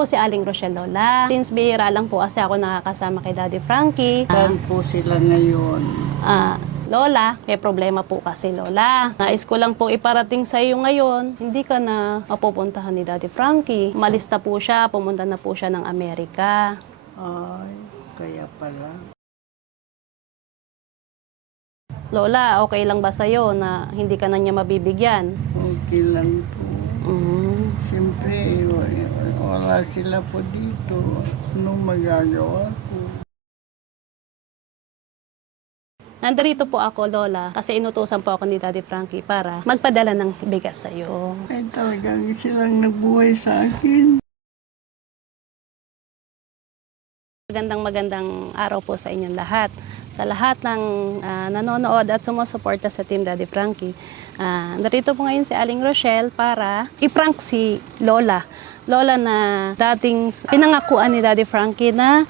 Po si Aling Rochelle, Lola. Since bihira lang po kasi ako nakakasama kay Daddy Frankie. Saan po sila ngayon? Lola, may problema po kasi, Lola. Nais ko lang po iparating sa iyo ngayon, hindi ka na mapupuntahan ni Daddy Frankie. Umalis na po siya, pumunta na po siya ng Amerika. Ay, kaya pala. Lola, okay lang ba sa'yo na hindi ka na niya mabibigyan? Okay lang po. Siyempre, wala sila po dito. Anong magagawa ko? Nandito po ako, Lola, kasi inutusan po ako ni Daddy Frankie para magpadala ng bigas sa'yo. Ay, talagang silang nagbuhay sa akin. Magandang araw po sa inyong lahat. Sa lahat ng nanonood at sumusuporta sa Team Daddy Frankie. Narito po ngayon si Aling Rochelle para i-prank si Lola. Lola na dating pinangakuan ni Daddy Frankie na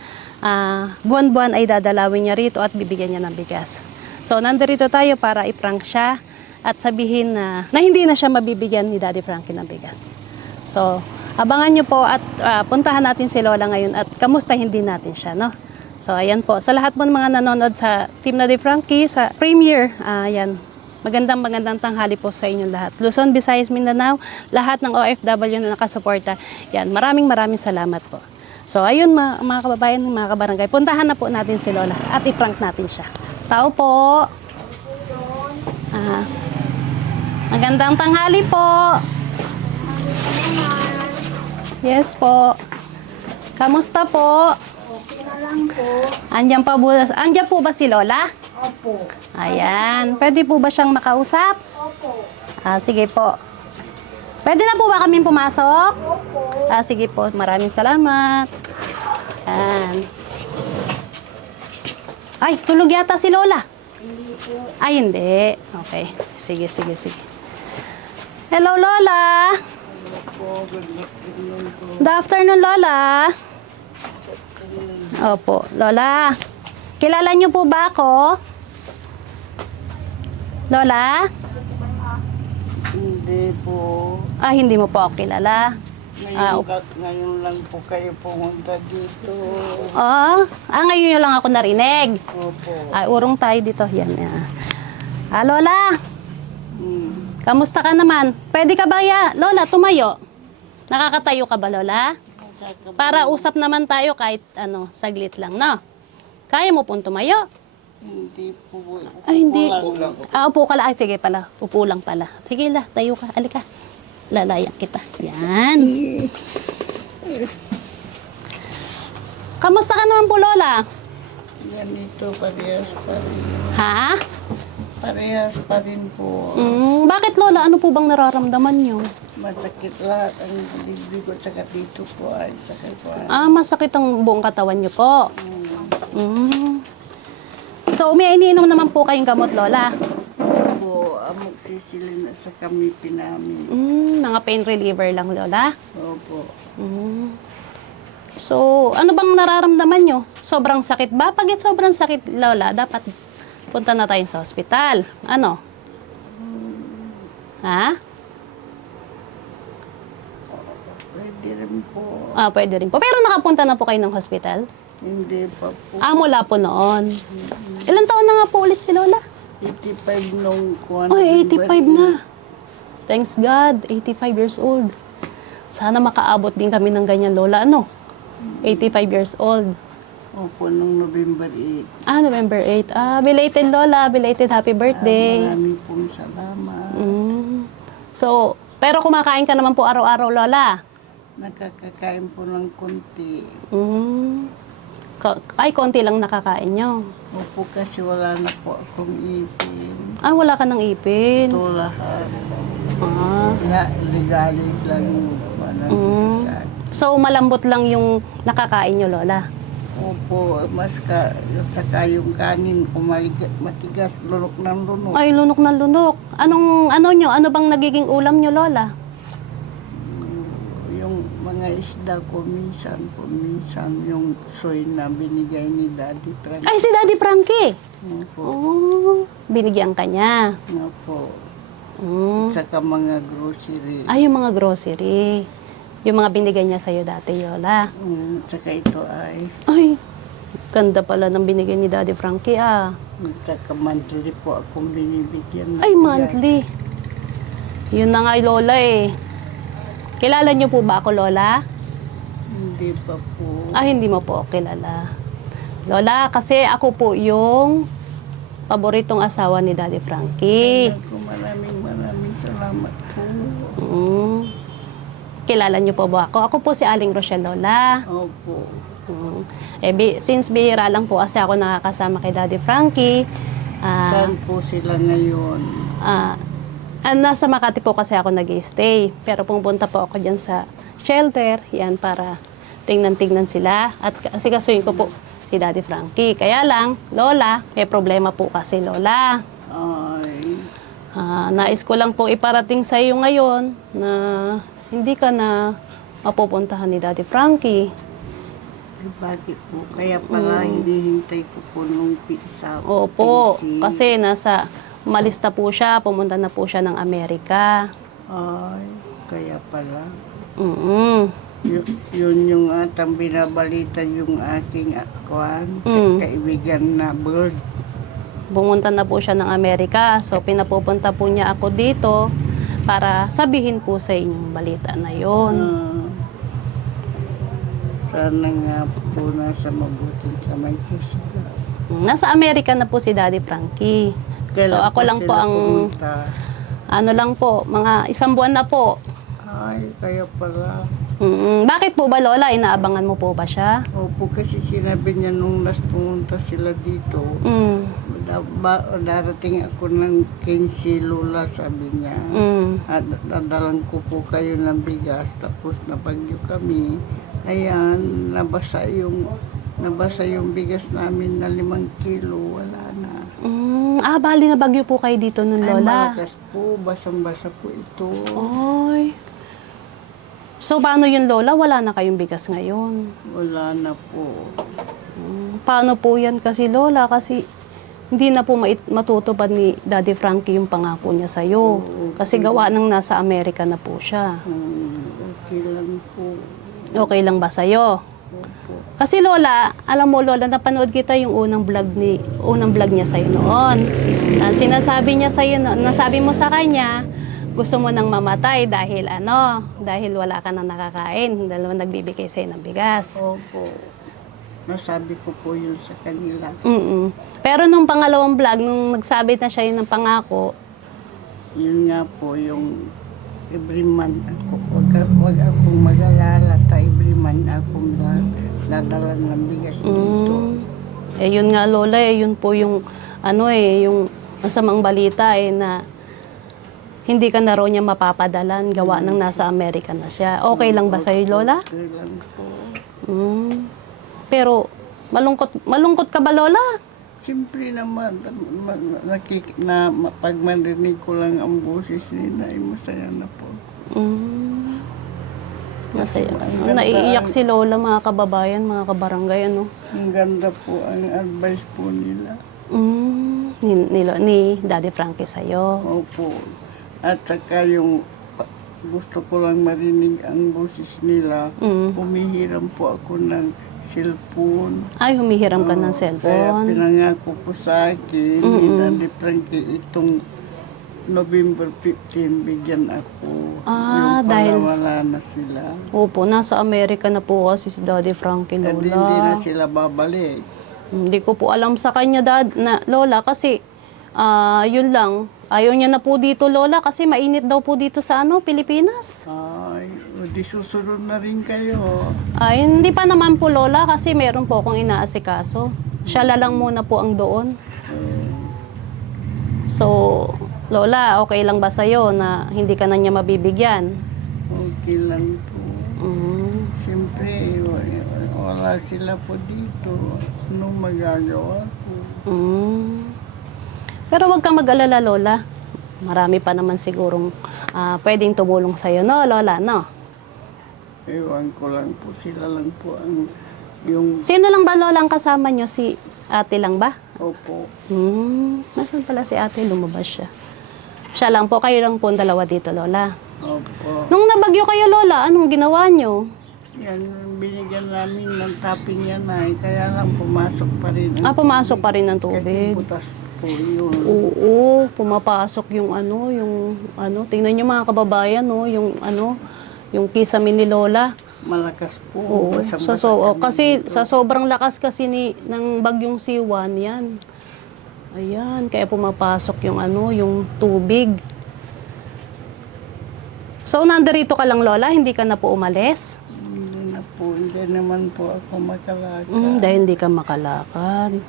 buwan-buwan ay dadalawin niya rito at bibigyan niya ng bigas. So nandito tayo para i-prank siya at sabihin na hindi na siya mabibigyan ni Daddy Frankie ng bigas. So abangan nyo po at puntahan natin si Lola ngayon at kamustahin din natin siya, no? So, ayan po. Sa lahat po ng mga nanonood sa Team Daddy Frankie, sa premiere, ayan. Magandang tanghali po sa inyong lahat. Luzon, Visayas, Mindanao, lahat ng OFW na nakasuporta. Yan, maraming salamat po. So, ayun mga kababayan, mga kabarangay, puntahan na po natin si Lola at i-prank natin siya. Tao po. Magandang tanghali po. Yes po. Kamusta po? Okay na lang po. Andiyan po ba si Lola? Opo. Ayan. Pwede po ba siyang makausap? Opo. Sige po. Pwede na po ba kaming pumasok? Opo. Sige po. Maraming salamat. Ayan. Ay, tulog yata si Lola. Hindi po. Ay, hindi. Okay. Sige. Hello, Lola. Good afternoon, Lola. Opo, Lola. Kilala niyo po ba ako? Lola? Hindi po. Hindi mo po ako kilala. Ngayon lang po kayo pumunta dito. Ngayon nyo lang ako narinig. Opo. Urong tayo dito. Yan. Lola. Kamusta ka naman? Pwede ka ba, Lola, tumayo? Nakakatayo ka ba, Lola? Para usap naman tayo kahit saglit lang, no? Kaya mo pong tumayo? Hindi po. Hindi. Upo lang. Upo ka lang. Sige pala. Upo lang pala. Sige la, tayo ka. Alika. Lalayak kita. Yan. Kamusta ka naman po, Lola? Ganito, parehas pa rin. Ha? Parehas pa rin po. Bakit, Lola? Ano po bang nararamdaman niyo? Masakit lahat ang dibdib ko, saka dito po ay sakit po. Masakit ang buong katawan niyo po. So, may iniinom naman po kayong gamot, Lola? Opo, amok sisilin na sa kami pinami. Mga pain reliever lang, Lola? Opo. So, ano bang nararamdaman nyo? Sobrang sakit ba? Pag sobrang sakit, Lola, dapat punta na tayo sa ospital. Ano? Ha? Pwede rin po. Pwede rin po. Pero nakapunta na po kayo ng hospital? Hindi pa po. Mula po noon. Ilan taon na nga po ulit si Lola? 85 nung kuwan. Ay, 85 na. Thanks God, 85 years old. Sana makaabot din kami ng ganyan, Lola. 85 years old. Opo, nung November 8. November 8. Belated, Lola. Belated happy birthday. Maraming pong salamat. So, pero kumakain ka naman po araw-araw, Lola? Nakakakain po ng konti. Konti lang nakakain nyo. Opo, kasi wala na po akong ipin. Wala ka ng ipin. Ito lahat. Ah. Legalig lang. So, malambot lang yung nakakain nyo, Lola? Opo, saka yung kanin ko matigas, lunok ng lunok. Ay, lunok na lunok. Ano bang nagiging ulam nyo, Lola? Yung mga isda ko, minsan yung soy na binigay ni Daddy Frankie. Ay, si Daddy Frankie! Opo. Binigyan ka niya. Opo. Saka mga grocery. Yung mga grocery. Yung mga binigay niya sa'yo dati, Lola. Tsaka ito ay, Ay, ganda pala ng binigay ni Daddy Frankie, ah. tsaka monthly po akong binibigyan. ng Ay, bigas. monthly. Yun na nga, Lola, eh. Kilala niyo po ba ako, Lola? Hindi pa po. Ah, hindi mo po ako kilala. Lola, kasi ako po yung paboritong asawa ni Daddy Frankie. Ako, maraming salamat po. Mm. Kilala niyo po ba ako? Ako po si Aling Rochelle, Lola. Opo. Since bihira lang po kasi ako nakakasama kay Daddy Frankie, Saan po sila ngayon? nasa Makati po kasi ako nag-stay. Pero pumunta po ako dyan sa shelter, yan, para tingnan-tingnan sila. At asikasuhin ko po si Daddy Frankie. Kaya lang, Lola, may problema po kasi, Lola. Ay, Nais ko lang po iparating sa iyo ngayon na hindi ka na mapupuntahan ni Daddy Frankie. bakit po? Kaya pala hinihintay ko po nung pizza. Opo, PC. kasi umalis na po siya, pumunta na po siya ng Amerika. Ay, kaya pala. Mm-mm. Yun yung atang binabalita yung aking kaibigan na bird. Pumunta na po siya ng Amerika, so pinapupunta po niya ako dito para sabihin po sa inyong balita na yon. Sana nga po nasa mabuting kamay po sila. Nasa Amerika na po si Daddy Frankie. So Kailan ako lang po sila ang, pumunta? lang po, mga 1 buwan na po. Ay, kaya pala. Bakit po ba, Lola? Inaabangan mo po ba siya? Opo, kasi sinabi niya nung last pumunta sila dito, darating ako ng 15 Lola, sabi niya. At dadalan ko po kayo ng bigas, tapos nabagyo kami. Ayan, nabasa yung bigas namin na 5 kilo, wala na. Bali na bagyo po kayo dito nun, Ay, Lola. malakas po, basang-basa po ito. Ay. So, paano yun, Lola? Wala na kayong bigas ngayon. Wala na po. Paano po yan kasi, Lola? Kasi hindi na po matutupad ni Daddy Frankie yung pangako niya sa'yo. Kasi gawa ng nasa Amerika na po siya. Okay lang po. Okay lang ba sa'yo? Opo. Kasi, Lola, alam mo, Lola, napanood kita yung unang vlog niya sa'yo noon. Sinasabi niya sa'yo, nasabi mo sa kanya, gusto mo nang mamatay dahil wala ka nang nakakain, dahil nagbibigay sa'yo ng bigas. Opo. Nasabi ko po yun sa kanila. Pero nung pangalawang vlog, nung nagsabi na siya yun ng pangako, Yun nga po yung every month ako, wag akong mag-alala, every month akong nadala ng bigas dito. yun nga, Lola, yun po yung yung masamang balita na hindi ka na raw niya mapapadalan, gawa ng nasa Amerika na siya. Okay lang ba sa'yo, Lola? Okay lang po. Pero, malungkot ka ba, Lola? Siyempre naman, pag marinig ko lang ang boses nila, ay masaya na po. Masaya. Ang ganda Naiiyak si Lola, mga kababayan, mga kabarangay, Ang ganda po ang advice po nila. Ni Daddy Frankie sa'yo. Opo. At saka yung gusto ko lang marinig ang boses nila, humihiram po ako ng cellphone. Ay, humihiram ka ng Kaya cellphone. pinangako po sa akin, ni Daddy Frankie, itong November 15, bigyan ako. Yung dahil wala na sila. Opo, nasa Amerika na po kasi si Daddy Frankie, At Lola. hindi na sila babalik. Hindi ko po alam sa kanya, Lola, kasi yun lang. Ayaw niya na po dito, Lola, kasi mainit daw po dito sa Pilipinas. Ay, di susunod na rin kayo. Ay, hindi pa naman po, Lola, kasi meron po akong inaasikaso. Siya lang muna po ang doon. So, Lola, okay lang ba sa'yo na hindi ka na niya mabibigyan? Okay lang po. Siyempre, wala sila po dito. Anong magagawa ko? Pero wag kang mag-alala, Lola. Marami pa naman sigurong pwedeng tumulong sa'yo, no, Lola, no? Ewan ko lang po, sila lang po ang yung... Sino lang ba, Lola, ang kasama nyo? Si ate lang ba? Opo. Nasaan pala si ate? Lumabas siya. Siya lang po. Kayo lang po ang dalawa dito, Lola. Opo. Nung nabagyo kayo, Lola, anong ginawa nyo? Yan, binigyan namin ng tapping yan ay, kaya lang pumasok pa rin. ang Pumasok pa rin ng Kasi tubig. butas po yun. Oo, pumapasok yung tingnan nyo mga kababayan, no, yung kisame ni Lola. Malakas po. Oo, basang-basa kami kasi dito. sa sobrang lakas kasi ng bagyong Siwan, yan. Ayan, kaya pumapasok yung tubig. So, nandirito ka lang, Lola? Hindi ka na po umalis? Hindi na po, hindi naman po ako makalaka. Dahil hindi ka makalakad.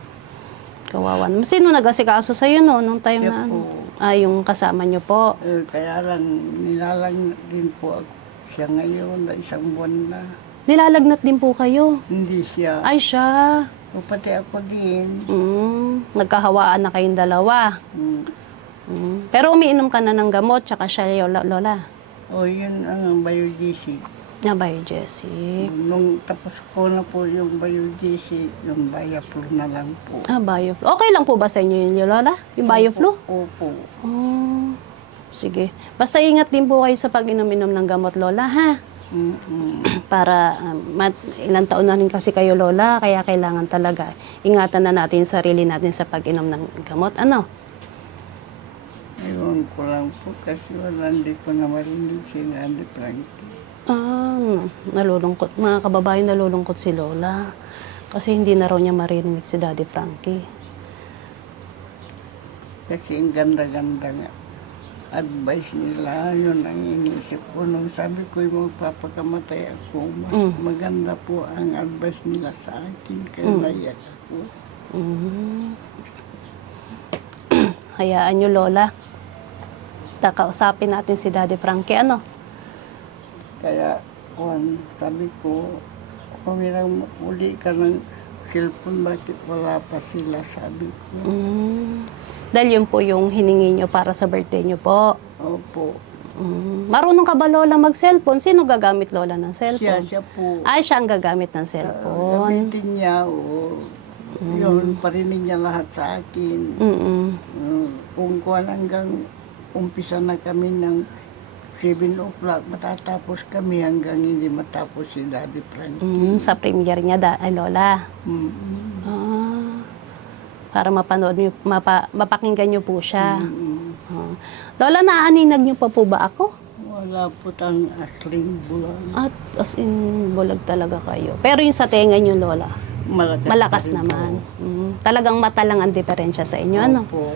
Kawawa naman. Sino nag-asikaso sa'yo, no? Nung time Siya na po. yung kasama nyo po. Kaya lang, nilalang din po ako siya ngayon, na isang buwan na. Nilalagnat din po kayo. Hindi siya. Ay, siya. O pati ako din. Nagkahawaan na kayong dalawa. Mm. Pero umiinom ka na ng gamot, tsaka siya, Lola. O yun ang biodiesel. Na ba yung Jessie? Nung tapos ko na po yung biodiesel, yung Biaflu na lang po. Bioflu. Okay lang po ba sa inyo yun, Lola? Yung Bioflu? Opo. Oh, sige. Basta ingat din po kayo sa pag-inom-inom ng gamot, Lola, ha? Para ilang taon na rin kasi kayo, Lola, kaya kailangan talaga ingatan na natin sarili natin sa pag-inom ng gamot. Ano? Ewan ko lang po kasi wala, hindi ko na marinig si Nandy Frankie. Nalulungkot. Mga kababayan, nalulungkot si Lola. Kasi hindi na raw niya maririnig si Daddy Frankie. Kasi ang ganda-ganda nga. Advice nila, yun ang inisip ko. Nung sabi ko yung magpapakamatay ako, mas maganda po ang advice nila sa akin. Kaya naiyak ako. Hayaan niyo, Lola. Kausapin natin si Daddy Frankie. Ano? Kaya, sabi ko, kumirang uli ka ng cellphone, bakit wala pa sila, sabi ko. Dahil yun po yung hiningi nyo para sa birthday nyo po. Opo. Marunong ka ba, Lola, mag-cellphone? Sino gagamit, Lola, ng cellphone? Siya po. Ay, siya ang gagamit ng cellphone. Gamitin niya, yun, parinig niya lahat sa akin. Kung kuwan hanggang umpisa na kami ng 7 o'clock, matatapos kami hanggang hindi matapos si Daddy Frankie. Sa premiere niya, Lola. Para mapanood niyo, mapakinggan niyo po siya. Lola, naaninag niyo pa po ba ako? Wala po tang asling bulan. At as in, bulag talaga kayo. Pero yung sa tenga niyo, Lola, malakas pa rin naman. Talagang mata lang ang diferensya sa inyo, ano? Po.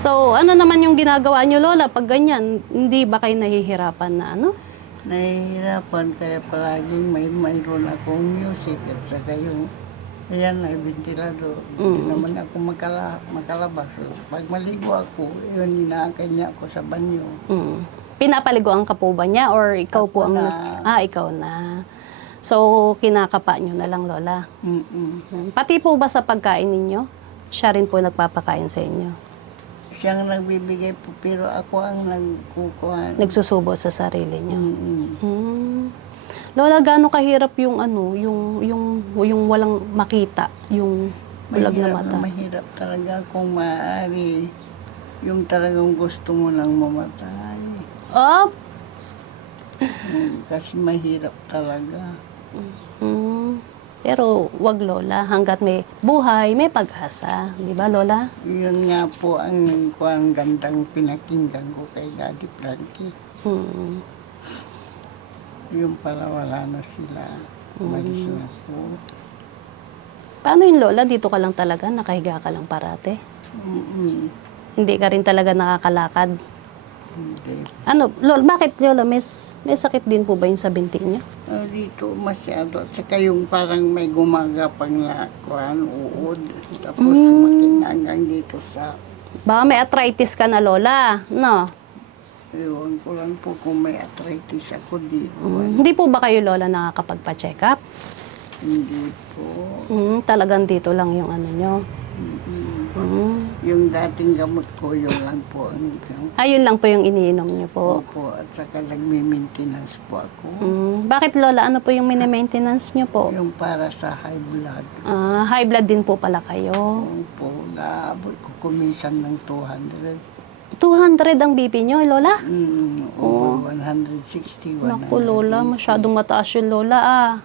So, ano naman yung ginagawa niyo, Lola, pag ganyan? Hindi ba kayo nahihirapan na ano? Nahihirapan kaya palaging mayroon akong music at saka yung ayan ay ventilado. Hindi naman ako makalabas. Pag maligo ako, yun inaakan niya ako sa banyo. Pinapaliguan ka po ba niya or ikaw po ang... na. ikaw na. So, kinakapa niyo na lang, Lola. Pati po ba sa pagkain ninyo? Siya rin po nagpapakain sa inyo. Siyang nagbibigay po, pero ako ang nagkukuhan. Nagsusubo sa sarili niyo. Lola, gaano kahirap yung yung walang makita, yung bulag na mata? Mahirap talaga kung maaari. Yung talagang gusto mo nang mamatay. Kasi mahirap talaga. Pero wag, Lola, hanggat may buhay, may pag-asa. Di ba, Lola? Yun nga po ang gandang pinakinggan ko kay Daddy Frankie. Yung pala wala na sila. Umalis na po. Paano yun, Lola? Dito ka lang talaga? Nakahiga ka lang parate? Hindi ka rin talaga nakakalakad? Hindi. Ano, Lola, bakit, Lola? May sakit din po ba yung sa binti niya? Dito masyado. At saka yung parang may gumagapang na uod. Tapos sumakit na hanggang dito sa... Baka may arthritis ka na, Lola. No? Ewan ko lang po kung may arthritis ako dito. Hindi po ba kayo, Lola, nakakapagpa-check up? Hindi po. Talagang dito lang yung ano nyo. Yung dating gamot ko, yun lang po. Ayun lang po yung iniinom nyo po. Opo, at saka nagme-maintenance po ako. Bakit, Lola? Ano po yung mini-maintenance nyo po? Yung para sa high blood. High blood din po pala kayo. Opo, naabot ko kuminsan ng 200. 200 ang BP nyo, Lola? Over 160, 100. Naku, Lola, masyadong mataas yung Lola, ah.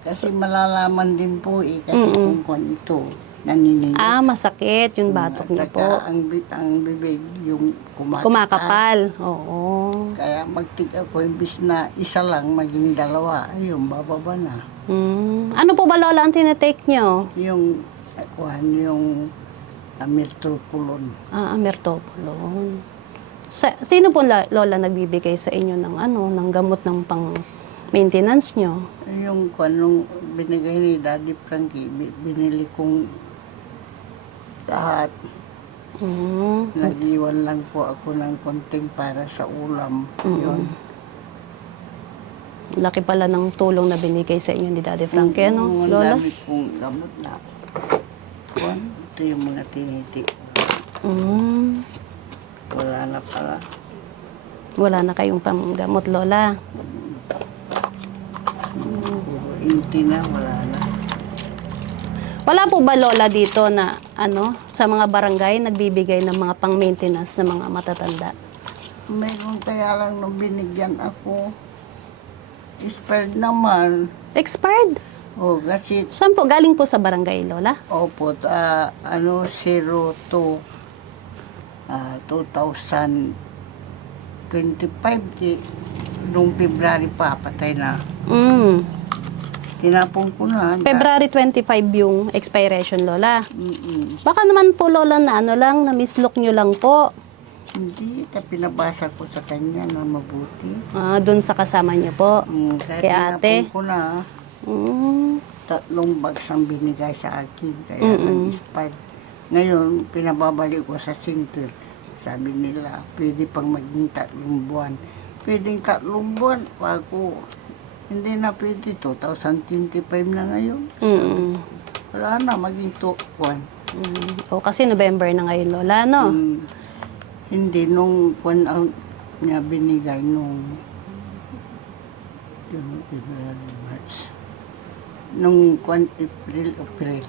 Kasi malalaman din po kasi kung kung ito, naninigas. Ah, masakit yung batok niyo At po. saka ang bibig yung kumakapal. Kumakapal. Oo. Kaya magtig ako, imbis na isa lang, maging dalawa. Ayun, bababa na. Ano po ba, Lola, ang tinetake nyo? Yung, yung amirtopulon. Ah, amertopulon. Sino po, Lola, nagbibigay sa inyo ng ng gamot ng pang-maintenance nyo? Yung nung binigay ni Daddy Frankie, binili kong lahat. Nag-iwan lang po ako ng konting para sa ulam. Yun. Laki pala ng tulong na binigay sa inyo ni Daddy Frankie, ano, Ang Lola? dami kong gamot na. Ito yung mga tinitik. Wala na pala. Wala na kayong panggamot, Lola. Inti na, wala na. Wala po ba, Lola, dito na sa mga barangay nagbibigay ng mga pang-maintenance ng mga matatanda? Mayroon kaya lang nung binigyan ako. Expired naman. Expired? Kasi, Saan po? Galing po sa barangay, Lola? opo, 02, 2025, nung February pa, patay na. Tinapon ko na. February 25 yung expiration, Lola. Baka naman po, Lola, na na mislock nyo lang po. Hindi, pinabasa ko sa kanya na mabuti. Doon sa kasama nyo po. Kaya Kay ate. tinapon ko na. Mm. 3 bags ang binigay sa akin, kaya nag-expired. Ngayon, pinababalik ko sa center. Sabi nila, pwede pang maging 3 buwan. Pwedeng 3 buwan, bago. Hindi na pwede, 2025 na ngayon. Wala na, maging 2 buwan. So, kasi November na ngayon, Lola, no? Hindi, nung buwan niya binigay, nung February, March. Nung April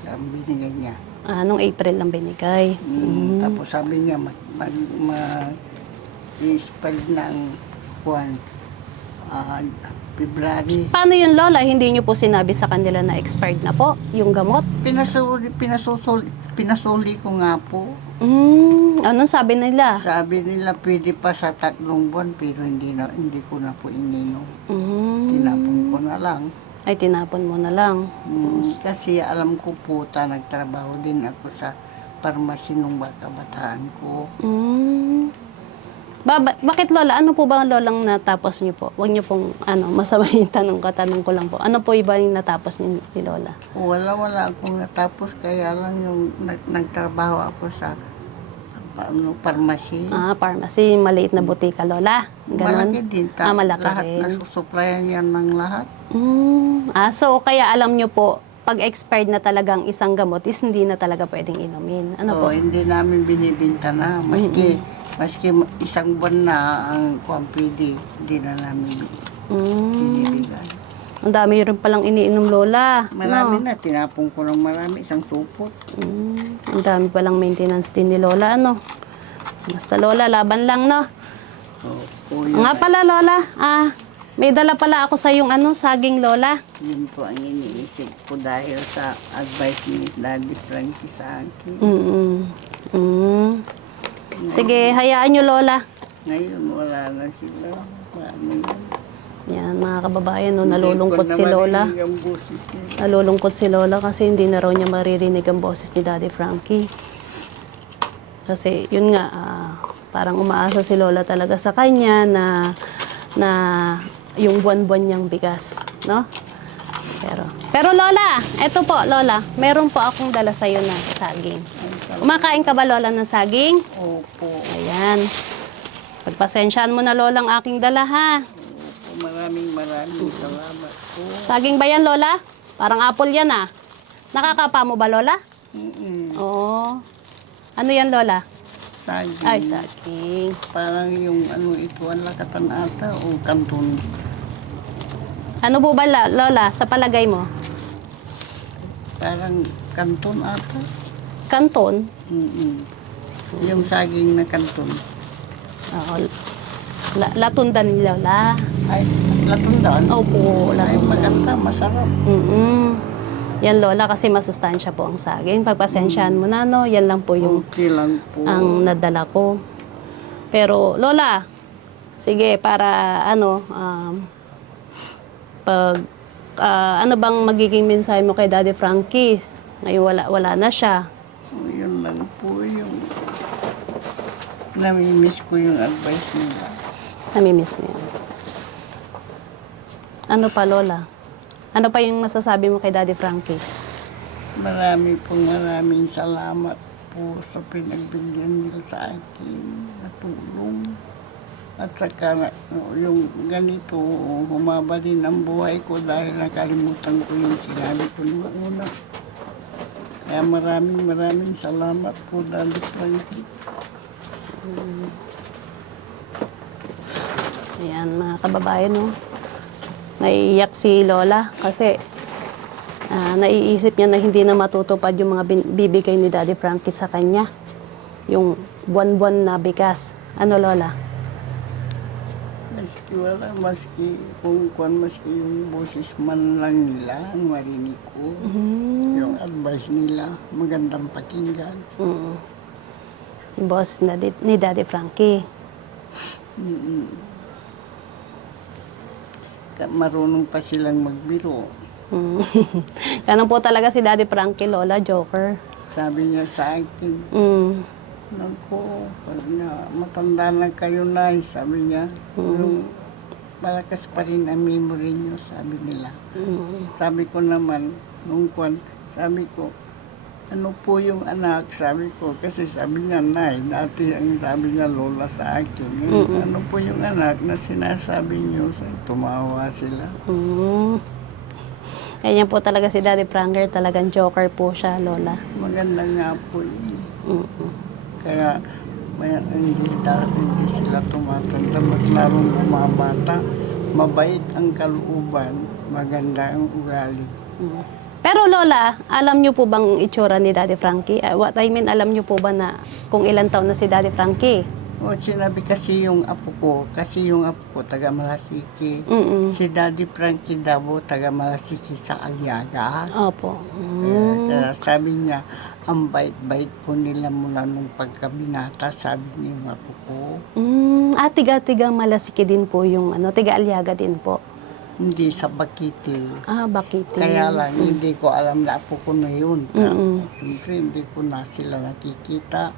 ang binigay niya. Nung April lang binigay. Tapos sabi niya, mag-expire ng buwan, February. Paano yun, Lola? Hindi nyo po sinabi sa kanila na expired na po yung gamot? Pinasuli ko nga po. Anong sabi nila? Sabi nila, pwede pa sa 3 buwan, pero hindi ko na po ininom. Tinapon ko na lang. Ay, tinapon mo na lang. Kasi alam ko po, nagtrabaho din ako sa pharmacy nung kabataan ko. Bakit, Lola? Ano po ba ang Lolang natapos niyo po? Huwag niyo pong masama yung katanong ko lang po. Ano po iba yung natapos ni Lola? Wala akong natapos, kaya lang yung nagtrabaho ako sa pharmacy. Pharmacy. Maliit na butika, Lola. Ganon? Malaki din. Malaki lahat rin. nasusuplayan yan ng lahat. So kaya alam nyo po, pag expired na talagang isang gamot is hindi na talaga pwedeng inumin. Ano po? Hindi namin binibinta na. Maski isang buwan na ang pwede, hindi na namin binibigay. Ang dami rin palang iniinom, Lola. Marami na, tinapon ko ng marami, isang supot. Ang dami palang maintenance din ni Lola, Basta, Lola, laban lang, no? Nga pala, Lola, may dala pala ako sa yung saging, Lola. Yun po ang iniisip ko dahil sa advice ni Daddy Frankie sa akin. Sige, hayaan nyo, Lola. Ngayon, wala na sila. Yan, mga kababayan, nalulungkot si Lola. Hindi ko na marinig ang boses niya. Nalulungkot si Lola kasi hindi na raw niya maririnig ang boses ni Daddy Frankie. Kasi, yun nga, parang umaasa si Lola talaga sa kanya na yung buwan-buwan niyang bigas, no? Pero Lola, eto po, Lola, meron po akong dala sa'yo na saging. Kumakain ka ba, Lola, ng saging? Opo. Ayan. Pagpasensyaan mo na, Lola, ang aking dala, ha? Maraming salamat po. Saging ba yan, Lola? Parang apple yan, Nakakapa mo ba, Lola? Oo. Ano yan, Lola? Saging. Ay, saging. Parang yung ito, ang lakatan ata o kanton. Ano po ba, Lola, sa palagay mo? Parang kanton ata. Kanton? Yung saging na kanton. Oo. Latundan ni Lola. Ay, latundaan. Opo, Ay, latundan. maganda, masarap. Yan Lola, kasi masustansya po ang saging. Pagpasensyahan mo na, no? Yan lang po yung Okay lang po. ang nadala ko. Pero Lola, sige, para pag ano bang magiging mensahe mo kay Daddy Frankie? Ngayon wala na siya. So, yun lang po yung namimiss ko yung advice nila. Namimiss mo yan. Ano pa Lola? Ano pa yung masasabi mo kay Daddy Frankie? Maraming salamat po sa pinagbigyan nila sa akin na tulong. At saka yung ganito, humaba din ang buhay ko dahil nakalimutan ko yung sinabi ko noong una. Kaya maraming salamat po, Daddy Frankie. Ayan, mga kababayan, no? Naiiyak si Lola kasi naiisip niya na hindi na matutupad yung mga bibigay ni Daddy Frankie sa kanya. Yung buwan-buwan na bigas. Ano, Lola? Maski yung boses man lang nila ang marinig ko. Yung advice nila, magandang pakinggan. Yung boss ni Daddy Frankie. Marunong pa silang magbiro. Ganun po talaga si Daddy Frankie, Lola, joker. Sabi niya sa akin, Naku, pag matanda na kayo na, sabi niya, yung malakas pa rin ang memory niyo, sabi nila. Sabi ko naman, sabi ko, ano po yung anak, sabi ko, kasi sabi niya, Nay, dati ang sabi niya, Lola sa akin. Ano po yung anak na sinasabi niyo, tumawa sila. Ganyan po talaga si Daddy Frankie, talagang joker po siya, Lola. Maganda nga po yun. Kaya hindi sila tumatanda, mas larong bumabata. Mabait ang kalooban, maganda ang ugali. Pero Lola, alam niyo po bang itsura ni Daddy Frankie? What I mean, alam niyo po ba na kung ilang taon na si Daddy Frankie? O, sinabi kasi yung apo ko, taga Malasiki. Si Daddy Frankie Dabo, taga Malasiki sa Aliaga. Opo. Kaya sabi niya, ang bait-bait po nila mula nung pagkabinata, sabi niya yung apo ko. Tiga Malasiki din po yung tiga Aliaga din po. Hindi sa Bakitil. Bakit? Kaya lang, hindi ko alam na apo ko na yun. Siyempre, hindi ko na sila nakikita.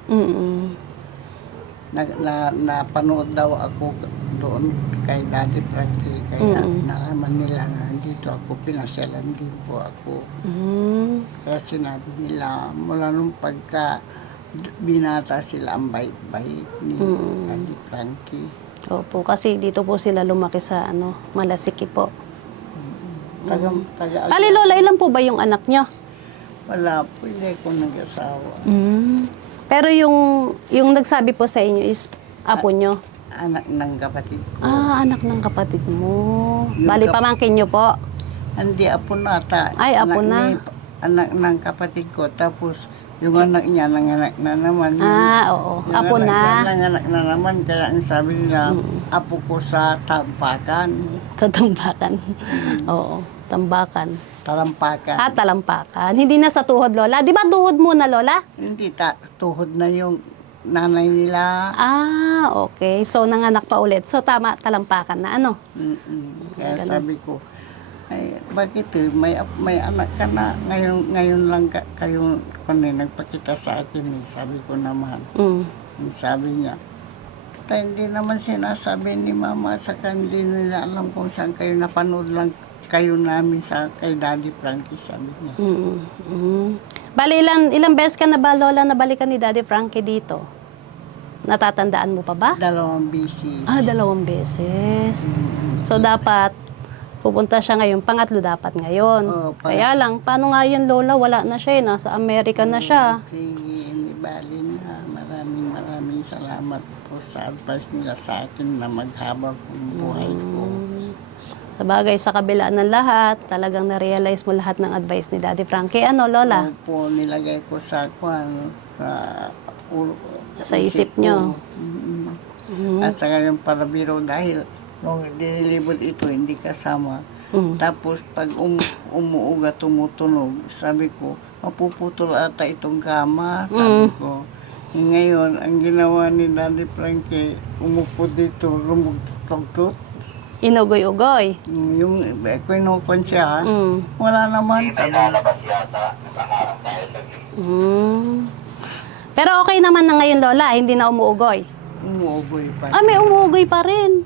Napanood daw ako doon kay Daddy Frankie, kaya nalaman nila na dito ako, pinasyalan din po ako. Kaya sinabi nila, mula nung pagka binata sila, ang bait-bait ni Daddy Frankie. Opo, kasi dito po sila lumaki sa Malasiki po. Pali Lola, ilan po ba yung anak niyo? Wala po, hindi ko nag-asawa. Pero yung nagsabi po sa inyo is apo nyo? Anak ng kapatid ko. Anak ng kapatid mo. Bali, pamangkin nyo po? Hindi, apo na. Ay, apo na. Anak ng kapatid ko. Tapos, yung anak niya, nanganak na naman. Oo. Apo na. Nanganak na naman. Kaya ang sabi nila, apo ko sa Tampakan. Sa Tambakan. Oo, Tambakan. Talampakan. Talampakan. Hindi na sa tuhod, Lola. Di ba tuhod muna, Lola? Hindi, tuhod na yung nanay nila. Okay. So, nanganak pa ulit. So, tama, talampakan na Kaya sabi ko, ay, bakit may anak ka na, ngayon lang kayo nagpakita sa akin sabi ko naman. Sabi niya, hindi naman sinasabi ni Mama, saka hindi nila alam kung saan kayo, napanood lang kayo namin kay Daddy Frankie, sabi niya. Bali, ilang beses ka na ba, Lola, nabalikan ni Daddy Frankie dito? Natatandaan mo pa ba? 2 beses. 2 beses. So, dapat pupunta siya ngayon, pangatlo dapat ngayon. Kaya lang, paano nga yun, Lola? Wala na siya, nasa Amerika na siya. Sige, hindi bali na. Maraming salamat po sa advice nila sa akin na maghabang buhay ko. Sabagay, sa kabila ng lahat, talagang na-realize mo lahat ng advice ni Daddy Frankie. Lola? Po, nilagay ko sa ulo, sa isip nyo. At saka yung parabiro dahil nung dinilibot ito, hindi kasama. Tapos pag umuuga, tumutunog, sabi ko, mapuputol ata itong gama, sabi ko. Ngayon, ang ginawa ni Daddy Frankie, umupo dito, lumugtog-tog. Inugoy-ugoy. Yung kinukon siya, wala naman. Sabi, Pero okay naman na ngayon, Lola, hindi na umuugoy. umuugoy pa. May umuugoy pa rin.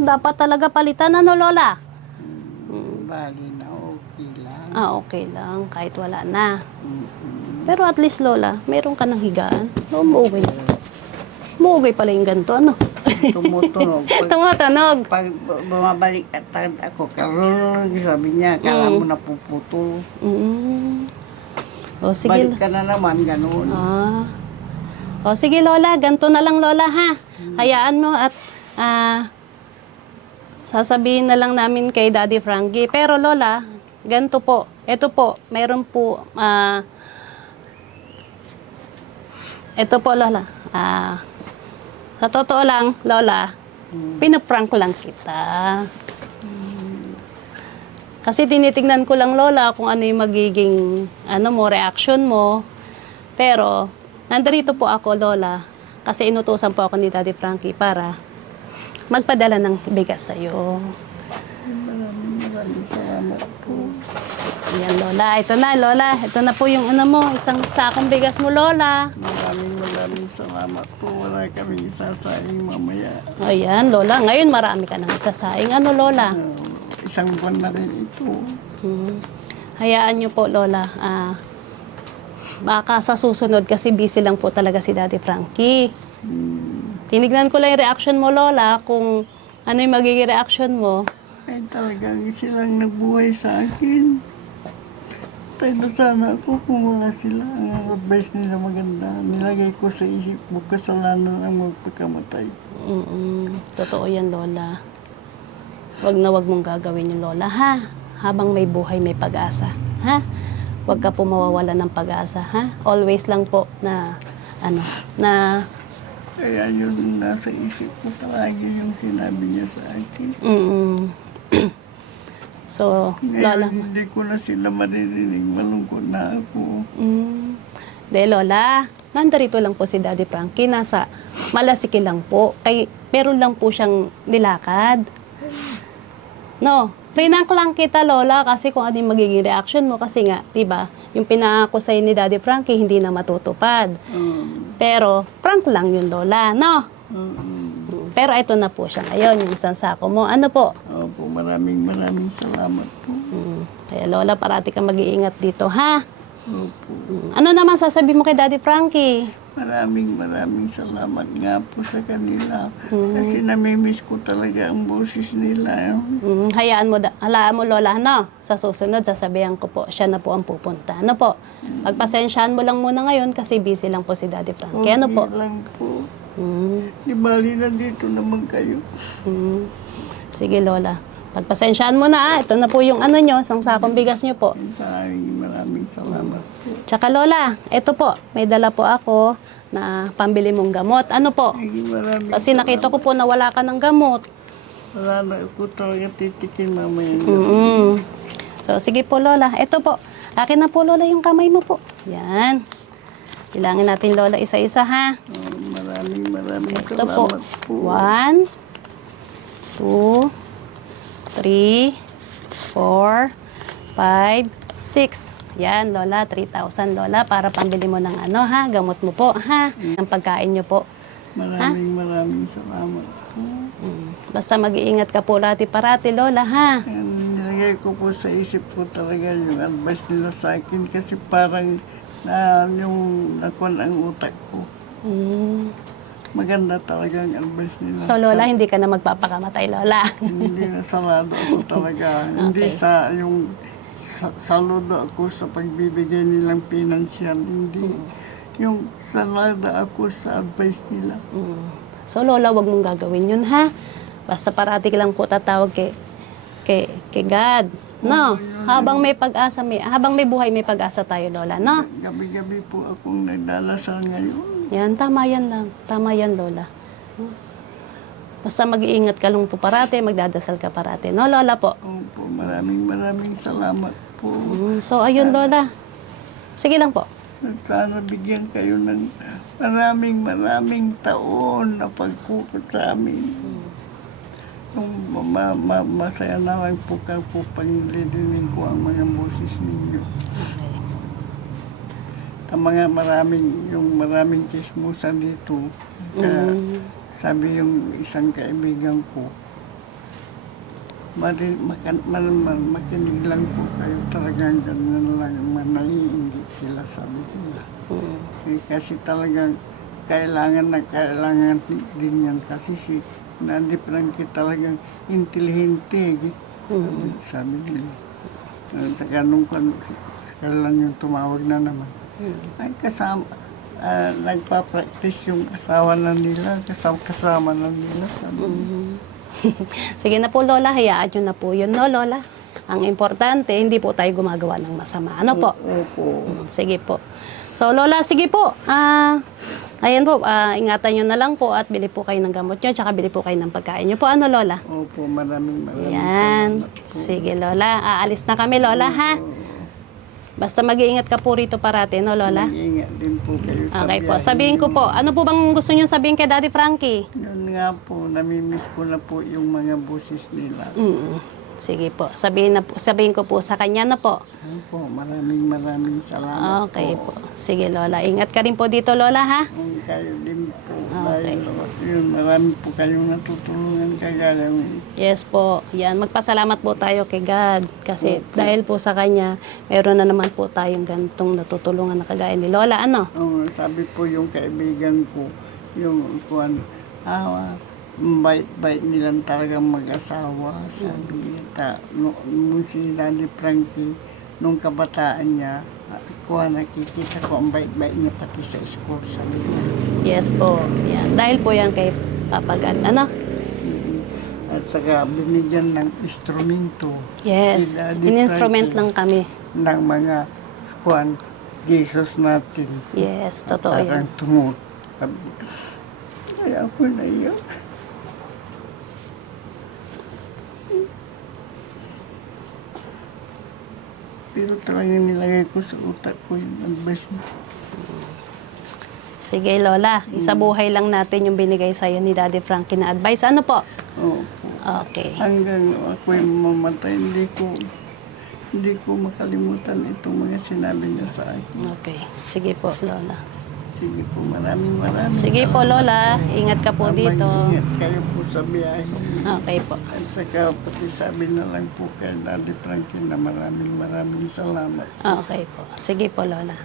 Dapat talaga palitan, ano, Lola? Bali na, okay lang. Okay lang, kahit wala na. Pero at least, Lola, meron ka ng higaan. Umuugoy. Umuugoy pala yung ganito, ano? Tumutunog. Tumatanog. Pag bumabalik at ako, sabi niya, kala mo napuputol. Sige. Balik ka na naman, ganun. Sige, Lola. Ganito na lang, Lola, ha? Hayaan mo at sasabihin na lang namin kay Daddy Frankie. Pero, Lola, ganito po. Ito po, mayroon po, ito po, Lola. Sa totoo lang, Lola, pinaprank lang kita. Kasi tinitingnan ko lang, Lola, kung ano yung magiging reaction mo. Pero, nandito po ako, Lola, kasi inutusan po ako ni Daddy Frankie para magpadala ng bigas sa'yo. Maraming salamat po. Ayan, Lola. Ito na, Lola. Ito na po yung isang sakong bigas mo, Lola. Maraming salamat po. Wala kaming isasaing mamaya. Ayan, Lola. Ngayon marami ka nang isasaing. Lola? Isang buwan na rin ito. Hayaan niyo po, Lola. Baka sa susunod kasi busy lang po talaga si Daddy Frankie. Tinignan ko lang yung reaction mo, Lola, kung ano yung magiging reaction mo. Ay talagang silang nagbuhay sa akin. Tayo na sana ako kung wala sila. Ang advice nila maganda. Nilagay ko sa isip mo, kasalanan ang magpagkamatay. Totoo yan, Lola. Wag na wag mong gagawin yung Lola, ha? Habang may buhay, may pag-asa, ha? Wag ka po mawawala ng pag-asa, ha? Always lang po na, Kaya yun nasa isip ko palagi yung sinabi niya sa akin. So, Lola. Ngayon, hindi ko na sila maririnig. Malungkot na ako. Lola, nandito lang po si Daddy Frankie. Nasa Malasiki lang po. Meron lang po siyang nilakad. No, prank lang kita, Lola, kasi kung ano yung magiging reaction mo. Kasi nga, diba, yung pinangako sa'yo ni Daddy Frankie, hindi na matutupad. Pero, prank lang yun, Lola, no? Pero ito na po siya ngayon, yung isang sako mo. Ano po? Opo, maraming salamat po. Kaya, Lola, parati ka mag-iingat dito, ha? Opo. Ano naman sasabi mo kay Daddy Frankie? Maraming salamat nga po sa kanila. Kasi namimiss ko talaga ang boses nila. Hayaan mo, Lola, no? Sa susunod, sasabihan ko po, siya na po ang pupunta. Ano po? Pagpasensyahan mo lang muna ngayon kasi busy lang po si Daddy Frankie. Ano po? Okay lang po. Di bali na dito naman kayo. Sige, Lola. Pagpasensyahan mo na, Ito na po yung isang sakong bigas nyo po. Maraming salamat po. Tsaka, Lola, ito po, may dala po ako na pambili mong gamot. Ano po? Maraming Kasi nakita ko po na wala ka ng gamot. wala na ako talaga titikin mamaya. So, sige po, Lola. Ito po. Akin na po, Lola, yung kamay mo po. Yan. Bilangin natin, Lola, isa-isa, ha? Maraming Ito po. salamat po. 1, 2, 3, 4, 5, 6. Yan, Lola, 3,000, Lola, para pambili mo ng gamot mo po, ha? Ang pagkain nyo po. Maraming salamat po. Basta mag-iingat ka po parati, Lola, ha? Nilagay ko po sa isip ko talaga yung advice nila sa akin kasi parang yung nakon ang utak ko. Maganda talaga ang advice nila. So, Lola, hindi ka na magpapakamatay, Lola. Hindi na salado ako talaga. Hindi sa yung saludo ako sa pagbibigay nilang pinansyal. Hindi. Yung salado ako sa advice nila. So, Lola, wag mong gagawin yun, ha? Basta parati ka lang po tatawag kay God. No? Habang may pag-asa, habang may buhay, may pag-asa tayo, Lola, no? Gabi-gabi po akong nagdalasal ngayon. Yan, tama yan lang. Tama yan, Lola. Basta mag-iingat ka lang po parati, magdadasal ka parati. No, Lola po? Opo, maraming salamat po. So, ayun, Lola. Sige lang po. Sana bigyan kayo ng maraming taon na pagkukot sa amin. Yung masaya na lang po ka po panglilinig ko ang mga boses ninyo. Maraming chismosa dito. Kaya, sabi yung isang kaibigan ko, makinig lang po kayo, talagang ganyan lang, naiingit sila, sabi nila. Kasi talagang kailangan din yan kasi si Daddy Frankie talagang intelihente. Sabi nila. Saka nung kailan yung tumawag na naman. Ay kasama, nagpa-practice yung asawa na nila, kasama na nila. Sige na po, Lola, hayaan nyo na po yun, no, Lola? Ang importante, hindi po tayo gumagawa ng masama. Ano po? Opo. Sige po. So, Lola, sige po. Ayan po, ingatan nyo na lang po at bili po kayo ng gamot nyo, tsaka bili po kayo ng pagkain nyo po. Ano, Lola? Opo, maraming Yan. salamat po. Sige, Lola. Aalis na kami, Lola, ha? Basta mag-iingat ka po rito parati, no, Lola? Mag-ingat din po kayo sa Okay po. biyahe Sabihin ko niyo. po, ano po bang gusto nyo sabihin kay Daddy Frankie? Yun nga po, namimiss ko na po yung mga boses nila. Sige po. Sabihin ko po sa kanya na po. Opo, maraming salamat Okay po. Sige, Lola. Ingat ka rin po dito, Lola, ha? Kayo din po. Okay. Dahil yun, marami po kayong natutulungan kagaya. Yes po. Yan. Magpasalamat po tayo kay God. Kasi dahil po sa kanya, meron na naman po tayong gantong natutulungan na kagaya ni Lola. Ano? Sabi po yung kaibigan ko, yung kuwan, bait nilang talagang mag-asawa. Sabi niya, nung si Daddy Frankie, nung kabataan niya, nakikita ko ang bait-bait niya pati sa school, sabi niya. Yes po. Yan. Dahil po yan kay Papa God. Ano? At saka binigyan ng instrumento. Yes. Si Daddy In-instrument Frankie lang kami. ng mga Jesus natin. Yes. Totoo yan. Parang tungot. Kaya ako naiyak. Pero talagang nilagay ko sa utak ko yung advice mo. Sige, Lola. Isabuhay lang natin yung binigay sa'yo ni Daddy Frankie na advice. Ano po? Opo. Okay. Hanggang ako'y mamatay, hindi ko makalimutan itong mga sinabi niya sa akin. Okay. Sige po, Lola. Sige po, maraming Sige po, Lola. Ingat ka po dito. Ingat kayo po sa biyahe. Okay po. At saka pati sabi na lang po kay Daddy Frankie na maraming salamat. Okay po. Sige po, Lola.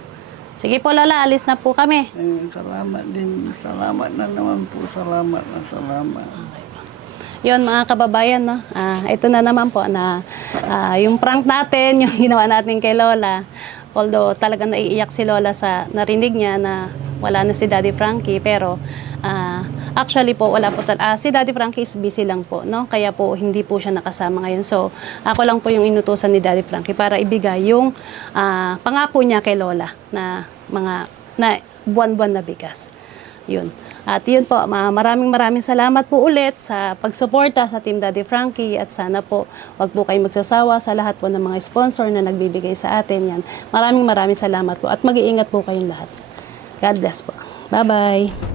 Sige po, Lola. Alis na po kami. Salamat din. Salamat na naman po. Salamat. Yun, mga kababayan, no? Ito na naman po na yung prank natin, yung ginawa natin kay Lola. Although talagang naiiyak si Lola sa narinig niya na wala na si Daddy Frankie, pero actually po wala po si Daddy Frankie is busy lang po, no? Kaya po hindi po siya nakasama ngayon. So ako lang po yung inutusan ni Daddy Frankie para ibigay yung pangako niya kay Lola na buwan-buwan na bigas. Yun. At yun po, maraming salamat po ulit sa pagsuporta sa Team Daddy Frankie at sana po wag po kayong magsasawa sa lahat po ng mga sponsor na nagbibigay sa atin. Yan. Maraming salamat po at mag-iingat po kayong lahat. God bless po. Bye-bye.